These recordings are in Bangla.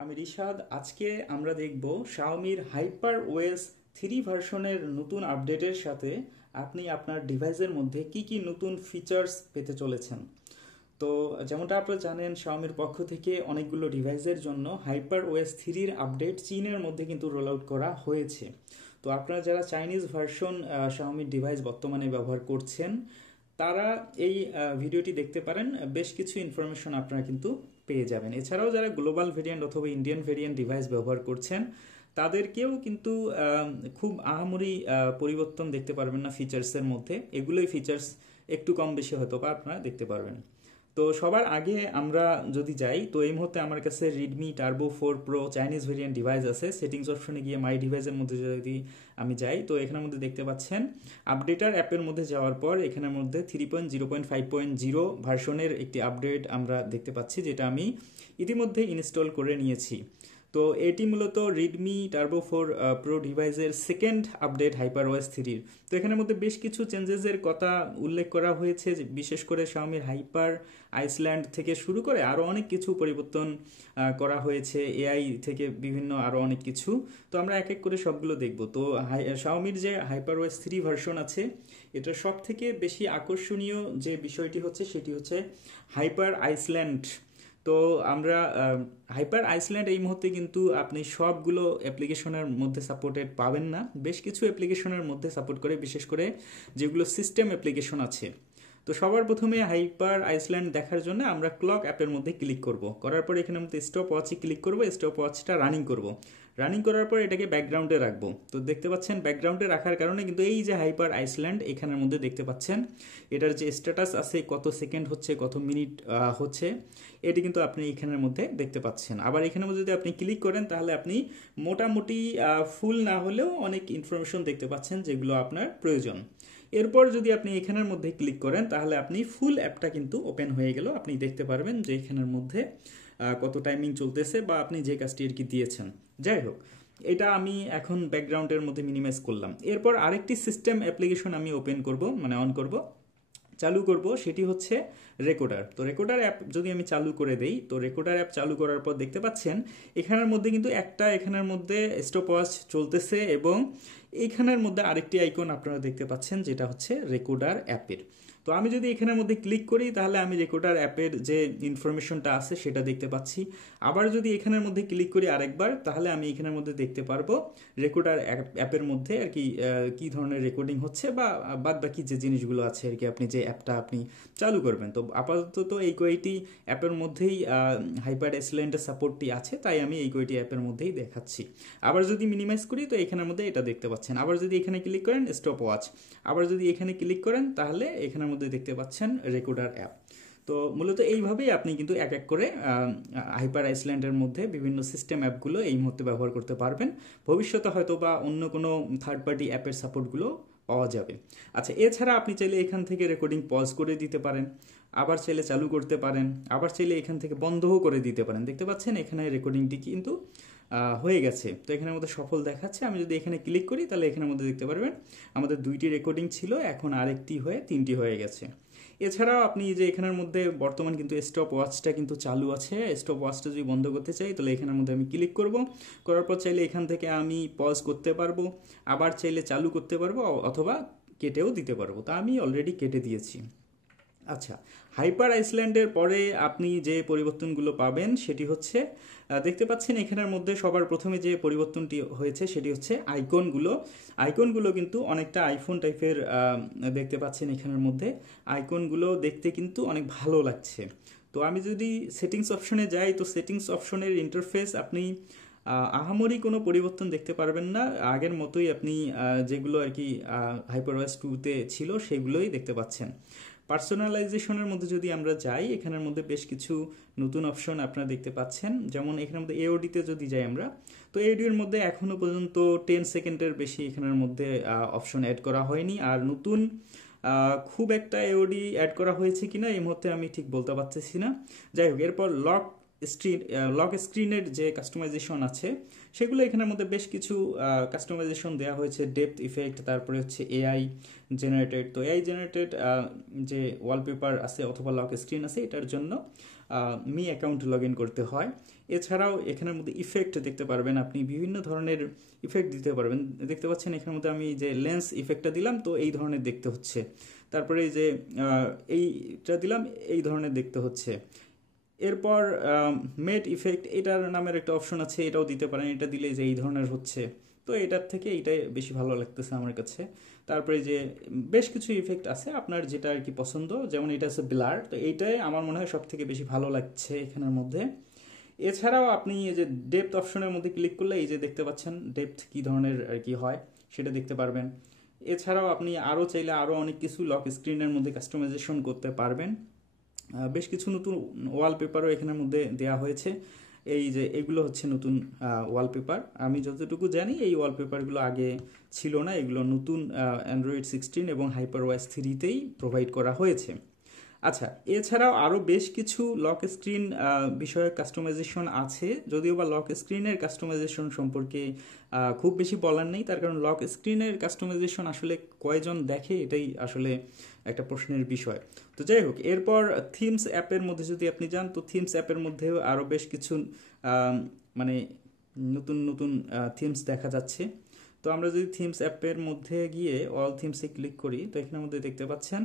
আমি রিশাদ। আজকে আমরা দেখব শাওমির হাইপার ওএস 3 ভার্সনের নতুন আপডেটের সাথে আপনি আপনার ডিভাইসের মধ্যে কি কি নতুন ফিচার্স পেতে চলেছেন। তো যেমনটা আপনারা জানেন, শাওমির পক্ষ থেকে অনেকগুলো ডিভাইসের জন্য হাইপার ওএস 3-র আপডেট চীনের মধ্যে কিন্তু রোল আউট করা হয়েছে। তো আপনারা যারা চাইনিজ ভার্সন শাওমির ডিভাইস বর্তমানে ব্যবহার করছেন, তারা এই ভিডিওটি দেখতে পারেন। বেশ কিছু ইনফরমেশন আপনারা কিন্তু পেয়ে যাবেন। এছাড়াও যারা গ্লোবাল ভেরিয়েন্ট অথবা ইন্ডিয়ান ভেরিয়েন্ট ডিভাইস ব্যবহার করছেন, তাদেরকেও কিন্তু খুব আহামরি পরিবর্তন দেখতে পারবেন না ফিচার্সের মধ্যে। এগুলোই ফিচার্স একটু কম বেশি হয়তো বা আপনারা দেখতে পারবেন। তো সবার আগে আমরা যদি যাই, তো এই মুহূর্তে আমার কাছে Redmi turbo 4 pro Chinese variant device আছে। সেটিংস অপশনে গিয়ে মাই ডিভাইসের মধ্যে যদি আমি যাই, তো এখানের মধ্যে দেখতে পাচ্ছেন আপডেটার অ্যাপের মধ্যে যাওয়ার পর এখানের মধ্যে 3.0.5.0 ভার্সনের একটি আপডেট আমরা দেখতে পাচ্ছি, যেটা আমি ইতিমধ্যে ইনস্টল করে নিয়েছি। তো এটি মূলত রেডমি টার্বো 4 প্রো ডিভাইসের সেকেন্ড আপডেট হাইপার ওএস 3-র। তো এখানের মধ্যে বেশ কিছু চেঞ্জেসের কথা উল্লেখ করা হয়েছে, বিশেষ করে শাওমির হাইপার আইসল্যান্ড থেকে শুরু করে আরও অনেক কিছু পরিবর্তন করা হয়েছে, এআই থেকে বিভিন্ন আরও অনেক কিছু। তো আমরা এক এক করে সবগুলো দেখব। তো শাওমির যে হাইপার ওএস 3 ভার্সন আছে, এটা সব থেকে বেশি আকর্ষণীয় যে বিষয়টি হচ্ছে সেটি হচ্ছে হাইপার আইসল্যান্ড। তো আমরা হাইপার আইসল্যান্ড এই মুহূর্তে কিন্তু আপনি সবগুলো অ্যাপ্লিকেশনের মধ্যে সাপোর্টেড পাবেন না। বেশ কিছু অ্যাপ্লিকেশনের মধ্যে সাপোর্ট করে, বিশেষ করে যেগুলো সিস্টেম অ্যাপ্লিকেশন আছে। তো সবার প্রথমে হাইপার আইসল্যান্ড দেখার জন্য আমরা ক্লক অ্যাপের মধ্যে ক্লিক করব। করার পর এখানের মধ্যে স্টপ ওয়াচে ক্লিক করব, স্টপ ওয়াচটা রানিং করব। রানিং করার পর এটাকে ব্যাকগ্রাউন্ডে রাখবো। তো দেখতে পাচ্ছেন ব্যাকগ্রাউন্ডে রাখার কারণে কিন্তু এই যে হাইপার আইসল্যান্ড এখানের মধ্যে দেখতে পাচ্ছেন এটার যে স্ট্যাটাস আছে, কত সেকেন্ড হচ্ছে, কত মিনিট হচ্ছে, এটি কিন্তু আপনি এখানের মধ্যে দেখতে পাচ্ছেন। আবার এখানের মধ্যে যদি আপনি ক্লিক করেন, তাহলে আপনি মোটামুটি ফুল না হলেও অনেক ইনফরমেশন দেখতে পাচ্ছেন যেগুলো আপনার প্রয়োজন। এরপর যদি আপনি এখানের মধ্যে ক্লিক করেন, তাহলে আপনি ফুল অ্যাপটা কিন্তু ওপেন হয়ে গেল। আপনি দেখতে পারবেন যে এখানের মধ্যে কত টাইমিং চলতেছে বা আপনি যে কাজটি আর কি দিয়েছেন। যাই হোক, এটা আমি এখন ব্যাকগ্রাউন্ডের মধ্যে মিনিমাইজ করলাম। এরপর আরেকটি সিস্টেম অ্যাপ্লিকেশন আমি ওপেন করব, মানে অন করব, চালু করব, সেটি হচ্ছে রেকর্ডার। তো রেকর্ডার অ্যাপ যদি আমি চালু করে দেই, তো রেকর্ডার অ্যাপ চালু করার পর দেখতে পাচ্ছেন এখানের মধ্যে কিন্তু এখানের মধ্যে স্টপ ওয়াচ চলতেছে এবং এইখানের মধ্যে আরেকটি আইকন আপনারা দেখতে পাচ্ছেন, যেটা হচ্ছে রেকর্ডার অ্যাপের। তো আমি যদি এখানের মধ্যে ক্লিক করি, তাহলে আমি রেকর্ডার অ্যাপের যে ইনফরমেশনটা আছে সেটা দেখতে পাচ্ছি। আবার যদি এখানের মধ্যে ক্লিক করি আরেকবার, তাহলে আমি এখানের মধ্যে দেখতে পারবো রেকর্ডার অ্যাপের মধ্যে আর কি কী ধরনের রেকর্ডিং হচ্ছে বা বাদ বাকি যে জিনিসগুলো আছে আর কি, আপনি যে অ্যাপটা আপনি চালু করবেন। তো আপাতত এই কয়টি অ্যাপের মধ্যেই হাইপার আইসল্যান্ডের সাপোর্টটি আছে, তাই আমি এই কয়টি অ্যাপের মধ্যেই দেখাচ্ছি। আবার যদি মিনিমাইজ করি, তো এখানের মধ্যে এটা দেখতে পাচ্ছেন। আবার যদি এখানে ক্লিক করেন স্টপ ওয়াচ, আবার যদি এখানে ক্লিক করেন, তাহলে এখানের মধ্যে দেখতে পাচ্ছেন রেকর্ডার অ্যাপ। তো মূলত এইভাবেই আপনি কিন্তু এক এক করে হাইপার আইসল্যান্ডের মধ্যে বিভিন্ন সিস্টেম অ্যাপগুলো এই মুহূর্তে ব্যবহার করতে পারবেন। ভবিষ্যতে হয়তো বা অন্য কোনো থার্ড পার্টি অ্যাপের সাপোর্টগুলো পাওয়া যাবে। আচ্ছা, এছাড়া আপনি চাইলে এখান থেকে রেকর্ডিং পজ করে দিতে পারেন, আবার চাইলে চালু করতে পারেন, আবার চাইলে এখান থেকে বন্ধও করে দিতে পারেন। দেখতে পাচ্ছেন এখানে রেকর্ডিংটি কিন্তু হয়ে গেছে। তো এখানের মধ্যে সফল দেখাচ্ছে। আমি যদি এখানে ক্লিক করি, তাহলে এখানের মধ্যে দেখতে পারবেন আমাদের 2টি রেকর্ডিং ছিল, এখন আরেকটি হয়ে 3টি হয়ে গেছে। এছাড়াও আপনি যে এখানের মধ্যে বর্তমান কিন্তু স্টপ ওয়াচটা কিন্তু চালু আছে। স্টপ ওয়াচটা যদি বন্ধ করতে চাই, তাহলে এখানের মধ্যে আমি ক্লিক করব। করার পর চাইলে এখান থেকে আমি পজ করতে পারবো, আবার চাইলে চালু করতে পারবো, অথবা কেটেও দিতে পারবো। তা আমি অলরেডি কেটে দিয়েছি। আচ্ছা, হাইপার আইসল্যান্ডের পরে আপনি যে পরিবর্তনগুলো পাবেন সেটি হচ্ছে দেখতে পাচ্ছেন এখানের মধ্যে সবার প্রথমে যে পরিবর্তনটি হয়েছে সেটি হচ্ছে আইকনগুলো। আইকনগুলো কিন্তু অনেকটা আইফোন টাইপের দেখতে পাচ্ছেন। এখানের মধ্যে আইকনগুলো দেখতে কিন্তু অনেক ভালো লাগছে। তো আমি যদি সেটিংস অপশনে যাই, তো সেটিংস অপশনের ইন্টারফেস আপনি আহামরি কোনো পরিবর্তন দেখতে পারবেন না। আগের মতোই আপনি যেগুলো আর কি হাইপারওয়াস 2-তে ছিল সেগুলোই দেখতে পাচ্ছেন। পার্সোনালাইজেশনের মধ্যে যদি আমরা যাই, এখানের মধ্যে বেশ কিছু নতুন অপশন আপনারা দেখতে পাচ্ছেন। যেমন এখানের মধ্যে এওডিতে যদি যাই আমরা, তো এওডির মধ্যে এখনও পর্যন্ত 10 সেকেন্ডের বেশি এখানের মধ্যে অপশন অ্যাড করা হয়নি। আর নতুন খুব একটা এওডি অ্যাড করা হয়েছে কিনা এই মুহূর্তে আমি ঠিক বলতে পারতেছি না। যাই হোক, এরপর লক স্ক্রিনের যে কাস্টমাইজেশন আছে সেগুলো এখানের মধ্যে বেশ কিছু কাস্টমাইজেশন দেওয়া হয়েছে, ডেপথ ইফেক্ট, তারপরে হচ্ছে এআই জেনারেটেড। তো এআই জেনারেটেড যে ওয়ালপেপার আছে অথবা লক স্ক্রিন আছে, এটার জন্য মি অ্যাকাউন্ট লগ ইন করতে হয়। এছাড়াও এখানের মধ্যে ইফেক্ট দেখতে পারবেন, আপনি বিভিন্ন ধরনের ইফেক্ট দিতে পারবেন। দেখতে পাচ্ছেন এখানের মধ্যে আমি যে লেন্স ইফেক্টটা দিলাম তো এই ধরনের দেখতে হচ্ছে, তারপরে এই যে এইটা দিলাম এই ধরনের দেখতে হচ্ছে। এরপর মেট ইফেক্ট এটার নামের একটা অপশন আছে, এটাও দিতে পারেন, এটা দিলে যে এই ধরনের হচ্ছে, তো এটার থেকে এইটাই বেশি ভালো লাগতেছে আমার কাছে। তারপরে যে বেশ কিছু ইফেক্ট আছে আপনার যেটা আর কি পছন্দ, যেমন এটা আছে ব্লার, তো এইটাই আমার মনে হয় সব থেকে বেশি ভালো লাগছে এখানের মধ্যে। এছাড়াও আপনি এই যে ডেপথ অপশনের মধ্যে ক্লিক করলে এই যে দেখতে পাচ্ছেন ডেপথ কী ধরনের আর কি হয় সেটা দেখতে পারবেন। এছাড়াও আপনি আরও চাইলে আরও অনেক কিছু লক স্ক্রিনের মধ্যে কাস্টমাইজেশন করতে পারবেন। বেশ কিছু নতুন ওয়ালপেপারও এখানের মধ্যে দেওয়া হয়েছে। এই যে এগুলো হচ্ছে নতুন ওয়ালপেপার, আমি যতটুকু জানি এই ওয়ালপেপারগুলো আগে ছিল না, এগুলো নতুন অ্যান্ড্রয়েড 16 এবং HyperOS 3-তেই প্রোভাইড করা হয়েছে। আচ্ছা, এছাড়াও আরও বেশ কিছু লক স্ক্রিন বিষয়ক কাস্টমাইজেশন আছে, যদিও বা লক স্ক্রিনের কাস্টমাইজেশন সম্পর্কে খুব বেশি বলার নেই, তার কারণ লক স্ক্রিনের কাস্টমাইজেশন আসলে কয়জন দেখে এটাই আসলে একটা প্রশ্নের বিষয়। তো যাই হোক, এরপর থিমস অ্যাপের মধ্যে যদি আপনি যান তো থিমস অ্যাপের মধ্যেও আরও বেশ কিছু মানে নতুন নতুন থিমস দেখা যাচ্ছে। তো আমরা যদি থিমস অ্যাপের মধ্যে গিয়ে অল থিমসে ক্লিক করি তো এখানের মধ্যে দেখতে পাচ্ছেন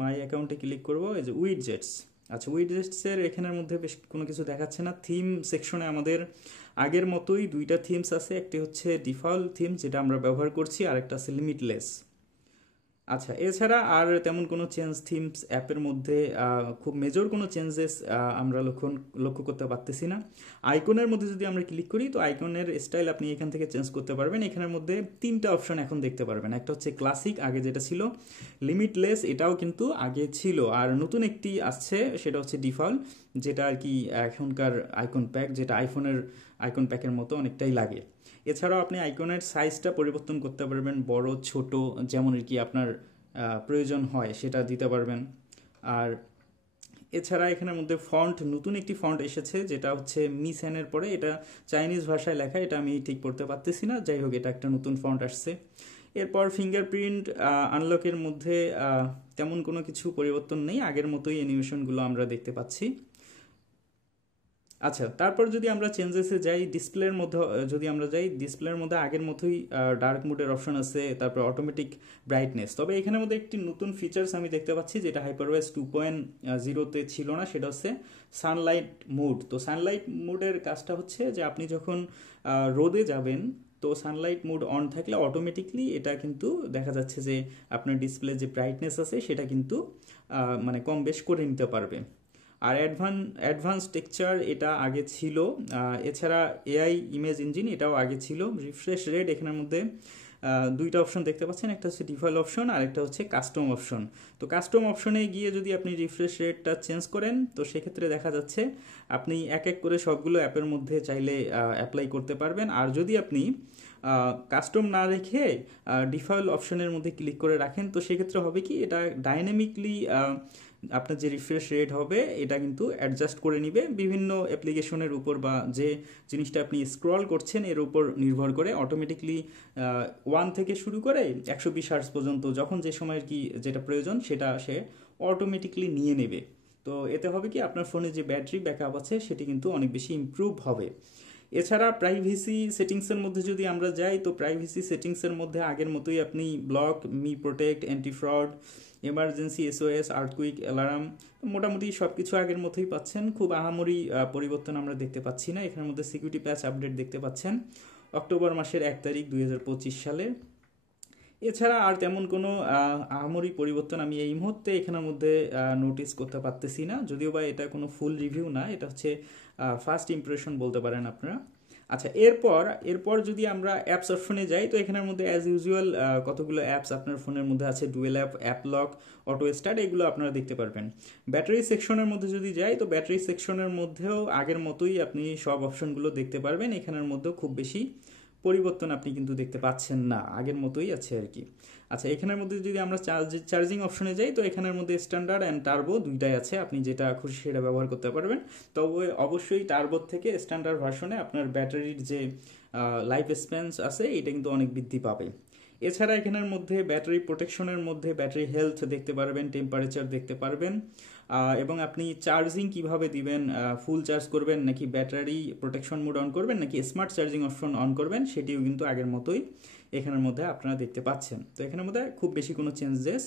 মাই অ্যাকাউন্টে ক্লিক করব, এই যে উইডজেটস। আচ্ছা, উইডজেটসের এখানের মধ্যে বেশ কোনো কিছু দেখাচ্ছে না। থিম সেকশনে আমাদের আগের মতোই দুইটা থিমস আছে, একটি হচ্ছে ডিফল্ট থিম যেটা আমরা ব্যবহার করছি, আর একটা আছে লিমিটলেস। আচ্ছা, এছাড়া আর তেমন কোনো চেঞ্জ থিমস অ্যাপের মধ্যে খুব মেজর কোনো চেঞ্জেস আমরা লক্ষ্য করতে পারতেছি না। আইকনের মধ্যে যদি আমরা ক্লিক করি তো আইকনের স্টাইল আপনি এখান থেকে চেঞ্জ করতে পারবেন। এখানের মধ্যে তিনটা অপশন এখন দেখতে পারবেন, একটা হচ্ছে ক্লাসিক আগে যেটা ছিল, লিমিটলেস এটাও কিন্তু আগে ছিল, আর নতুন একটি আসছে সেটা হচ্ছে ডিফল্ট, যেটা আর কি এখনকার আইকন প্যাক, যেটা আইফোনের আইকন প্যাকের মতো অনেকটাই লাগে। এছাড়াও আপনি আইকনের সাইজটা পরিবর্তন করতে পারবেন, বড় ছোট যেমন আর কি আপনার প্রয়োজন হয় সেটা দিতে পারবেন। আর এছাড়া এখানের মধ্যে ফন্ট, নতুন একটি ফন্ট এসেছে যেটা হচ্ছে মিসেনের পরে, এটা চাইনিজ ভাষায় লেখা, এটা আমি ঠিক পড়তে পারতেছি না, যাই হোক এটা একটা নতুন ফন্ট আসছে। এরপর ফিঙ্গারপ্রিন্ট আনলকের মধ্যে তেমন কোনো কিছু পরিবর্তন নেই, আগের মতোই অ্যানিমেশনগুলো আমরা দেখতে পাচ্ছি। আচ্ছা, তারপর যদি আমরা চেঞ্জেসে যাই, ডিসপ্লের মধ্যে যদি আমরা যাই, ডিসপ্লের মধ্যে আগের মতোই ডার্ক মোডের অপশন আছে, তারপর অটোমেটিক ব্রাইটনেস। তবে এখানের মধ্যে একটি নতুন ফিচার্স আমি দেখতে পাচ্ছি যেটা HyperOS 2.0-তে ছিল না, সেটা হচ্ছে সানলাইট মোড। তো সানলাইট মোডের কাজটা হচ্ছে যে আপনি যখন রোদে যাবেন তো সানলাইট মোড অন থাকলে অটোমেটিকলি এটা কিন্তু দেখা যাচ্ছে যে আপনার ডিসপ্লে যে ব্রাইটনেস আছে সেটা কিন্তু মানে কম বেশ করে নিতে পারবে। আর অ্যাডভান্স টেক্সচার এটা আগে ছিল, এছাড়া এআই ইমেজ ইঞ্জিন এটাও আগে ছিল। রিফ্রেশ রেট এখানের মধ্যে দুইটা অপশন দেখতে পাচ্ছেন, একটা হচ্ছে ডিফল্ট অপশন আর একটা হচ্ছে কাস্টম অপশন। তো কাস্টম অপশনে গিয়ে যদি আপনি রিফ্রেশ রেটটা চেঞ্জ করেন তো সেক্ষেত্রে দেখা যাচ্ছে আপনি এক এক করে সবগুলো অ্যাপের মধ্যে চাইলে অ্যাপ্লাই করতে পারবেন। আর যদি আপনি কাস্টম না রেখে ডিফল্ট অপশনের মধ্যে ক্লিক করে রাখেন তো সেক্ষেত্রে হবে কি, এটা ডাইনামিকলি আপনার যে রিফ্রেশ রেট হবে এটা কিন্তু অ্যাডজাস্ট করে নিবে বিভিন্ন অ্যাপ্লিকেশনের উপর, বা যে জিনিসটা আপনি স্ক্রল করছেন এর উপর নির্ভর করে অটোমেটিকলি 1 থেকে শুরু করে 120 হার্টজ পর্যন্ত যখন যে সময়ের কি যেটা প্রয়োজন সেটা সে অটোমেটিকলি নিয়ে নেবে। তো এতে হবে কি, আপনার ফোনে যে ব্যাটারি ব্যাকআপ আছে সেটি কিন্তু অনেক বেশি ইমপ্রুভ হবে। এছাড়া প্রাইভেসি সেটিংসের মধ্যে যদি আমরা যাই তো প্রাইভেসি সেটিংসের মধ্যে আগের মতোই আপনি block, me protect, anti fraud, emergency SOS, earthquake alarm, মোটামুটি সব কিছু আগের মতোই পাচ্ছেন, খুব আহামরি পরিবর্তন আমরা দেখতে পাচ্ছি না। এখানের মধ্যে সিকিউরিটি প্যাচ আপডেট দেখতে পাচ্ছেন অক্টোবর মাসের 1 তারিখ 2025 সালে। এছাড়া আর তেমন কোনো আহামরি পরিবর্তন আমি এই মুহূর্তে এখানের মধ্যে নোটিস করতে পারতেছি না, যদিও বা এটা কোনো ফুল রিভিউ না, এটা হচ্ছে ফার্স্ট ইমপ্রেশন বলতে পারেন আপনারা। আচ্ছা, এরপর যদি আমরা অ্যাপস অপশনে যাই তো এখানের মধ্যে অ্যাজ ইউজুয়াল কতগুলো অ্যাপস আপনার ফোনের মধ্যে আছে, dual app, app lock, auto start, এগুলো আপনারা দেখতে পারবেন। ব্যাটারি সেকশনের মধ্যে যদি যাই তো ব্যাটারি সেকশনের মধ্যেও আগের মতোই আপনি সব অপশনগুলো দেখতে পারবেন, এখানের মধ্যেও খুব বেশি পরিবর্তন আপনি কিন্তু দেখতে পাচ্ছেন না, আগের মতোই আছে আর কি। আচ্ছা, এখানের মধ্যে যদি আমরা চার্জিং অপশনে যাই তো এখানের মধ্যে স্ট্যান্ডার্ড অ্যান্ড টার্বো দুইটাই আছে, আপনি যেটা খুশি সেটা ব্যবহার করতে পারবেন। তবে অবশ্যই টার্বোর থেকে স্ট্যান্ডার্ড ভার্সনে আপনার ব্যাটারির যে লাইফ স্প্যান আছে এটা কিন্তু অনেক বৃদ্ধি পাবে। এছাড়া এখানের মধ্যে ব্যাটারি প্রোটেকশনের মধ্যে ব্যাটারি হেলথ দেখতে পারবেন, টেম্পারেচার দেখতে পারবেন, এবং আপনি চার্জিং কিভাবে দিবেন, ফুল চার্জ করবেন নাকি ব্যাটারি প্রোটেকশন মোড অন করবেন নাকি স্মার্ট চার্জিং অপশন অন করবেন, সেটিও কিন্তু আগের মতোই এখানের মধ্যে আপনারা দেখতে পাচ্ছেন। তো এখানের মধ্যে খুব বেশি কোনো চেঞ্জেস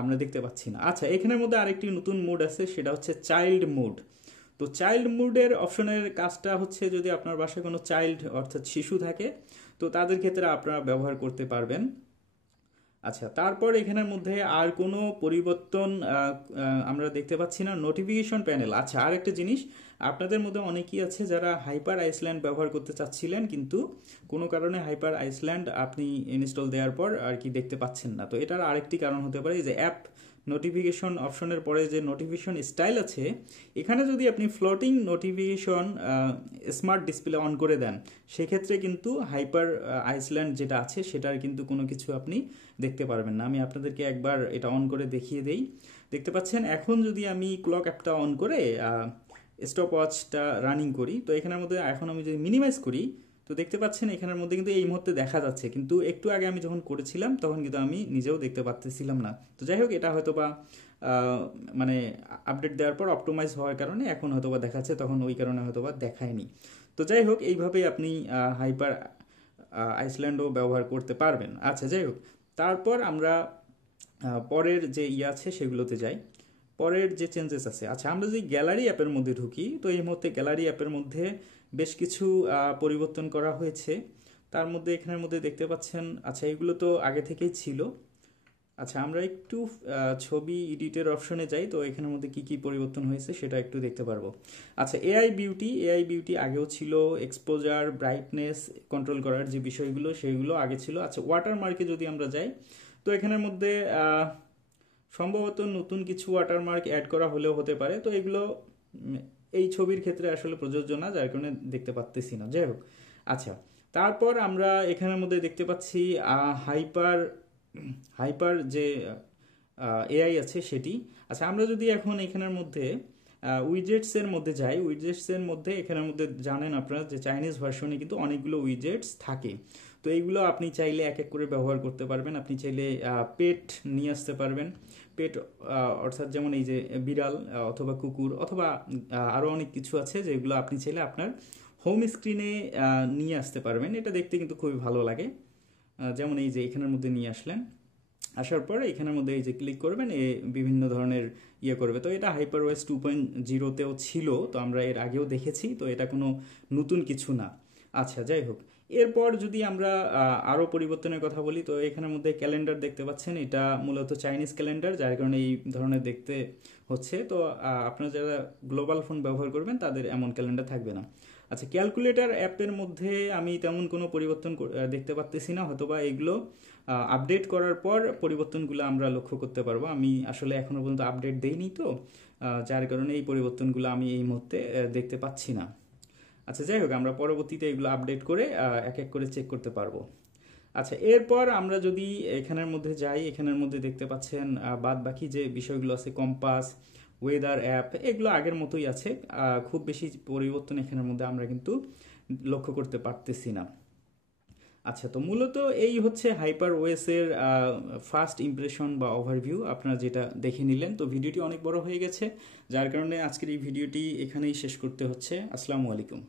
আমরা দেখতে পাচ্ছি না। আচ্ছা, এখানের মধ্যে আরেকটি নতুন মোড আছে, সেটা হচ্ছে চাইল্ড মোড। তো চাইল্ড মোডের অপশনের কাজটা হচ্ছে, যদি আপনার বাসায় কোনো চাইল্ড অর্থাৎ শিশু থাকে তো তাদের ক্ষেত্রে আপনারা ব্যবহার করতে পারবেন। আচ্ছা, তারপর এখানের মধ্যে আর কোনো পরিবর্তন আমরা দেখতে পাচ্ছি না। নোটিফিকেশন প্যানেল, আচ্ছা আর একটা জিনিস, আপনাদের মধ্যে অনেকেই আছে যারা হাইপার আইসল্যান্ড ব্যবহার করতে চাচ্ছিলেন, কিন্তু কোনো কারণে হাইপার আইসল্যান্ড আপনি ইনস্টল দেওয়ার পর আর কি দেখতে পাচ্ছেন না। তো এটার আরেকটি কারণ হতে পারে যে অ্যাপ নোটিফিকেশন অপশনের পরে যে নোটিফিকেশন স্টাইল আছে, এখানে যদি আপনি floating notification smart display on করে দেন, সেক্ষেত্রে কিন্তু হাইপার আইসল্যান্ড যেটা আছে সেটার কিন্তু কোনো কিছু আপনি দেখতে পারবেন না। আমি আপনাদেরকে একবার এটা অন করে দেখিয়ে দেই। দেখতে পাচ্ছেন, এখন যদি আমি ক্লক অ্যাপটা অন করে স্টপ ওয়াচটা রানিং করি, তো এখানের মধ্যে এখন আমি যদি মিনিমাইজ করি, তো দেখতে পাচ্ছেন এখানের মধ্যে কিন্তু এই মুহূর্তে দেখা যাচ্ছে, কিন্তু একটু আগে আমি যখন করেছিলাম তখন কিন্তু আমি নিজেও দেখতে পাচ্ছিলাম না। তো যাই হোক, এটা হয়তো বা মানে আপডেট দেওয়ার পর অপটোমাইজ হওয়ার কারণে এখন হয়তো বা দেখাচ্ছে, তখন ওই কারণে হয়তো বা দেখায়নি। তো যাই হোক, এইভাবেই আপনি হাইপার আইসল্যান্ডও ব্যবহার করতে পারবেন। আচ্ছা, যাই হোক, তারপর আমরা পরের যে আছে সেগুলোতে যাই। পরের যে চেঞ্জেস আছে, আচ্ছা আমরা যদি গ্যালারি অ্যাপের মধ্যে ঢুকি, তো এই মুহূর্তে গ্যালারি অ্যাপের মধ্যে বেশ কিছু পরিবর্তন করা হয়েছে। তার মধ্যে এখানের মধ্যে দেখতে পাচ্ছেন, আচ্ছা এগুলো তো আগে থেকেই ছিল। আচ্ছা, আমরা একটু ছবি এডিটের অপশনে যাই, তো এখানের মধ্যে কি কি পরিবর্তন হয়েছে সেটা একটু দেখতে পারবো। আচ্ছা, এআই বিউটি আগেও ছিল, এক্সপোজার ব্রাইটনেস কন্ট্রোল করার যে বিষয়গুলো সেগুলো আগে ছিল। আচ্ছা, ওয়াটারমার্কে যদি আমরা যাই, তো এখানের মধ্যে সম্ভবত নতুন কিছু ওয়াটারমার্ক অ্যাড করা হলেও হতে পারে। তো এগুলো এই ছবির ক্ষেত্রে আসলে প্রযোজ্য না, যার কারণে দেখতে পাচ্তেছি না। যাই হোক, আচ্ছা তারপর আমরা এখানের মধ্যে দেখতে পাচ্ছি হাইপার হাইপার যে এআই আছে সেটি। আচ্ছা, আমরা যদি এখন এখানের মধ্যে উইজেটসের মধ্যে যাই, উইজেটসের মধ্যে এখানের মধ্যে জানেন আপনারা যে চাইনিজ ভার্সনে কিন্তু অনেকগুলো উইজেটস থাকে। তো এইগুলো আপনি চাইলে এক এক করে ব্যবহার করতে পারবেন। আপনি চাইলে পেট নিয়ে আসতে পারবেন, পেট অর্থাৎ যেমন এই যে বিড়াল অথবা কুকুর অথবা আরও অনেক কিছু আছে যেগুলো আপনি চাইলে আপনার হোম স্ক্রিনে নিয়ে আসতে পারবেন। এটা দেখতে কিন্তু খুবই ভালো লাগে। যেমন এই যে এখানের মধ্যে নিয়ে আসলেন, আসার পরে এখানের মধ্যে এই যে ক্লিক করবেন, বিভিন্ন ধরনের করবে। তো এটা HyperOS 2.0তেও ছিল, তো আমরা এর আগেও দেখেছি, তো এটা কোনো নতুন কিছু না। আচ্ছা, যাই হোক, এরপর যদি আমরা আরও পরিবর্তনের কথা বলি, তো এখানের মধ্যে ক্যালেন্ডার দেখতে পাচ্ছেন, এটা মূলত চাইনিজ ক্যালেন্ডার, যার কারণে এই ধরনের দেখতে হচ্ছে। তো আপনারা যারা গ্লোবাল ফোন ব্যবহার করবেন তাদের এমন ক্যালেন্ডার থাকবে না। আচ্ছা, ক্যালকুলেটর অ্যাপের মধ্যে আমি তেমন কোনো পরিবর্তন দেখতে পাচ্তেছি না, হয়তোবা এগুলো আপডেট করার পর পরিবর্তনগুলো আমরা লক্ষ্য করতে পারবো। আমি আসলে এখনও পর্যন্ত আপডেট দেইনি, তো যার কারণে এই পরিবর্তনগুলো আমি এই মুহূর্তে দেখতে পাচ্ছি না। আচ্ছা, যাই হোক, আমরা পরবর্তীতে এগুলো আপডেট করে এক এক করে চেক করতে পারবো। আচ্ছা, এরপর আমরা যদি এখানের মধ্যে যাই, এখানের মধ্যে দেখতে পাচ্ছেন বাদ বাকি যে বিষয়গুলো আছে, কম্পাস, ওয়েদার অ্যাপ, এগুলো আগের মতোই আছে। খুব বেশি পরিবর্তন এখানের মধ্যে আমরা কিন্তু লক্ষ্য করতে পারতেছি না। আচ্ছা, তো মূলত এই হচ্ছে HyperOS এর ফার্স্ট ইমপ্রেশন বা ওভারভিউ, আপনারা যেটা দেখে নিলেন। তো ভিডিওটি অনেক বড় হয়ে গেছে, যার কারণে আজকের এই ভিডিওটি এখানেই শেষ করতে হচ্ছে। আসসালামু আলাইকুম।